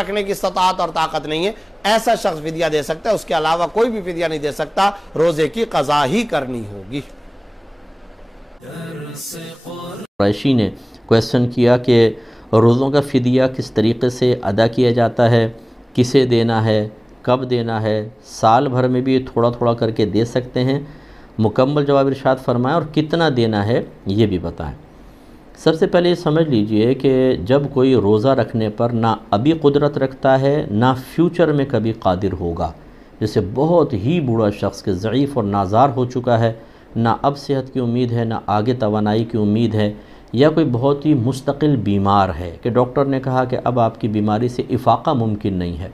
رکھنے کی استطاعت اور طاقت نہیں ہے، ایسا شخص فدیہ دے سکتا ہے، اس کے علاوہ کوئی بھی فدیہ نہیں دے سکتا، روزے کی قضا ہی کرنی ہوگی۔ قریشی نے کویسچن کیا کہ روزوں کا فدیہ کس طریقے سے ادا کیا جاتا ہے، کسے دینا ہے، کب دینا ہے، سال بھر میں بھی تھوڑا تھوڑا کر کے دے سکتے ہیں؟ مکمل جواب ارشاد فرمائیں اور کتنا دینا ہے یہ بھی بتائیں۔ سب سے پہلے یہ سمجھ لیجئے کہ جب کوئی روزہ رکھنے پر نہ ابھی قدرت رکھتا ہے نہ فیوچر میں کبھی قادر ہوگا، جیسے بہت ہی بوڑھا شخص کے ضعیف اور نازار ہو چکا ہے، نہ اب صحت کی امید ہے نہ آگے توانائی کی امید ہے، یا کوئی بہت ہی مستقل بیمار ہے کہ ڈاکٹر نے کہا کہ اب آپ کی بیماری سے افاقہ ممکن نہیں ہے،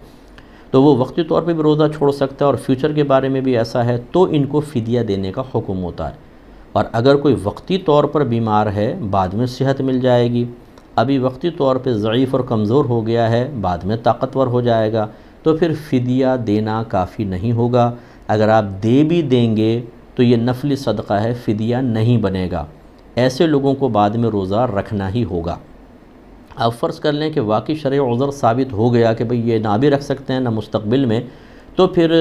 تو وہ وقتی طور پہ بھی روزہ چھوڑ سکتا ہے، اور فیوچر کے بارے میں بھی ایسا ہے تو ان کو فدیہ دینے کا حکم ہوتا ہے۔ اور اگر کوئی وقتی طور پر بیمار ہے بعد میں صحت مل جائے گی، ابھی وقتی طور پہ ضعیف اور کمزور ہو گیا ہے بعد میں طاقتور ہو جائے گا، تو پھر فدیہ دینا کافی نہیں ہوگا۔ اگر آپ دے بھی دیں گے تو یہ نفلی صدقہ ہے، فدیہ نہیں بنے گا۔ ایسے لوگوں کو بعد میں روزہ رکھنا ہی ہوگا۔ اب فرض کر لیں کہ واقعی شرعی عذر ثابت ہو گیا کہ بھئی یہ نہ بھی رکھ سکتے ہیں نہ مستقبل میں، تو پھر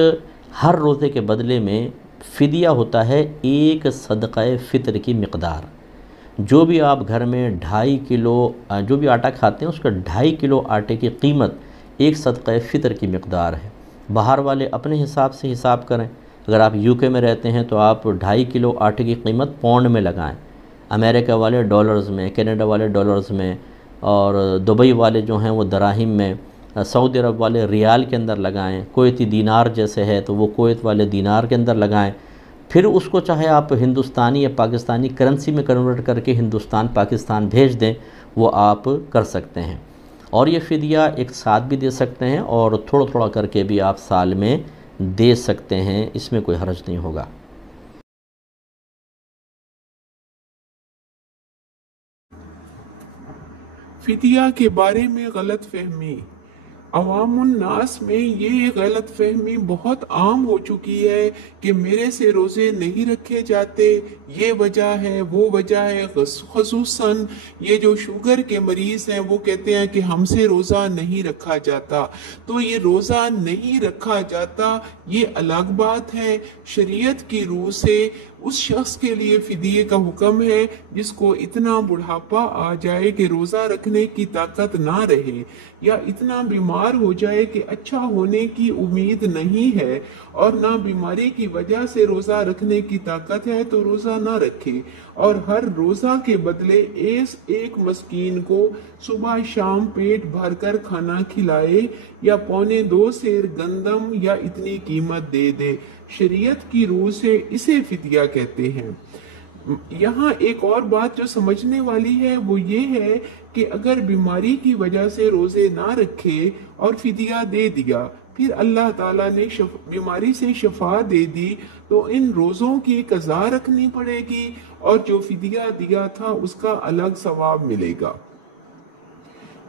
ہر روزے کے بدلے میں فدیہ ہوتا ہے ایک صدقہ فطر کی مقدار۔ جو بھی آپ گھر میں 2.5 کلو جو بھی آٹا کھاتے ہیں اس کا 2.5 کلو آٹے کی قیمت ایک صدقہ فطر کی مقدار ہے۔ باہر والے اپنے حساب سے حساب کریں، اگر آپ UK میں رہتے ہیں تو آپ 2.5 کلو آٹے کی قیمت پاؤنڈ میں لگائیں، امریکہ والے ڈالرز میں، کینیڈا والے ڈالرز میں، اور دبئی والے جو ہیں وہ دراہم میں، سعودی عرب والے ریال کے اندر لگائیں، کویتی دینار جیسے ہے تو وہ کویت والے دینار کے اندر لگائیں، پھر اس کو چاہے آپ ہندوستانی یا پاکستانی کرنسی میں کنورٹ کر کے ہندوستان پاکستان بھیج دیں، وہ آپ کر سکتے ہیں۔ اور یہ فدیہ ایک ساتھ بھی دے سکتے ہیں اور تھوڑا تھوڑا کر کے بھی آپ سال میں دے سکتے ہیں، اس میں کوئی حرج نہیں ہوگا۔ فدیہ کے بارے میں غلط فہمی۔ عوام الناس میں یہ غلط فہمی بہت عام ہو چکی ہے کہ میرے سے روزے نہیں رکھے جاتے، یہ وجہ ہے وہ وجہ ہے۔ خصوصاً یہ جو شوگر کے مریض ہیں وہ کہتے ہیں کہ ہم سے روزہ نہیں رکھا جاتا، تو یہ روزہ نہیں رکھا جاتا یہ الگ بات ہے۔ شریعت کی روح سے اس شخص کے لیے فدیے کا حکم ہے جس کو اتنا بڑھاپا آ جائے کہ روزہ رکھنے کی طاقت نہ رہے، یا اتنا بیمار ہو جائے کہ اچھا ہونے کی امید نہیں ہے، اور نہ بیماری کی وجہ سے روزہ رکھنے کی طاقت ہے تو روزہ نہ رکھے، اور ہر روزہ کے بدلے ایک مسکین کو صبح شام پیٹ بھر کر کھانا کھلائے، یا 1.25 سیر گندم یا اتنی قیمت دے دے۔ شریعت کی روح سے اسے فدیہ کہتے ہیں۔ یہاں ایک اور بات جو سمجھنے والی ہے وہ یہ ہے کہ اگر بیماری کی وجہ سے روزے نہ رکھے اور فدیہ دے دیا، پھر اللہ تعالیٰ نے بیماری سے شفا دے دی، تو ان روزوں کی قضا رکھنی پڑے گی اور جو فدیہ دیا تھا اس کا الگ ثواب ملے گا۔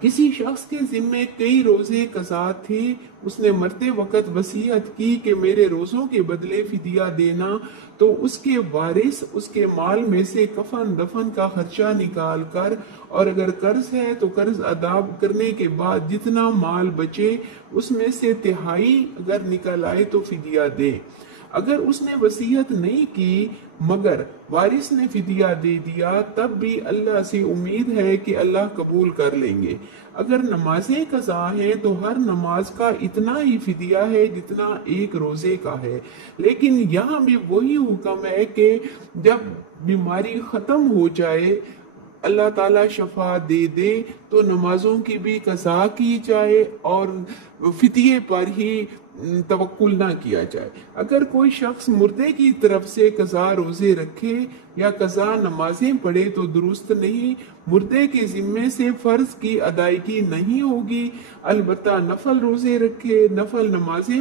کسی شخص کے ذمے کئی روزے قضا تھے، اس نے مرتے وقت وصیت کی کہ میرے روزوں کے بدلے فدیہ دینا، تو اس کے وارث اس کے مال میں سے کفن دفن کا خرچہ نکال کر، اور اگر قرض ہے تو قرض ادا کرنے کے بعد جتنا مال بچے اس میں سے 1/3 اگر نکل آئے تو فدیہ دے۔ اگر اس نے وصیت نہیں کی مگر وارث نے فدیہ دے دیا، تب بھی اللہ سے امید ہے کہ اللہ قبول کر لیں گے۔ اگر نمازیں قضا ہیں تو ہر نماز کا اتنا ہی فدیہ ہے جتنا ایک روزے کا ہے، لیکن یہاں بھی وہی حکم ہے کہ جب بیماری ختم ہو جائے، اللہ تعالیٰ شفا دے دے، تو نمازوں کی بھی قضا کی جائے اور فدیے پر ہی توکل نہ کیا جائے۔ اگر کوئی شخص مردے کی طرف سے قضا روزے رکھے یا قضا نمازیں پڑھے تو درست نہیں، مردے کے ذمے سے فرض کی ادائیگی نہیں ہوگی، البتہ نفل روزے رکھے، نفل نمازیں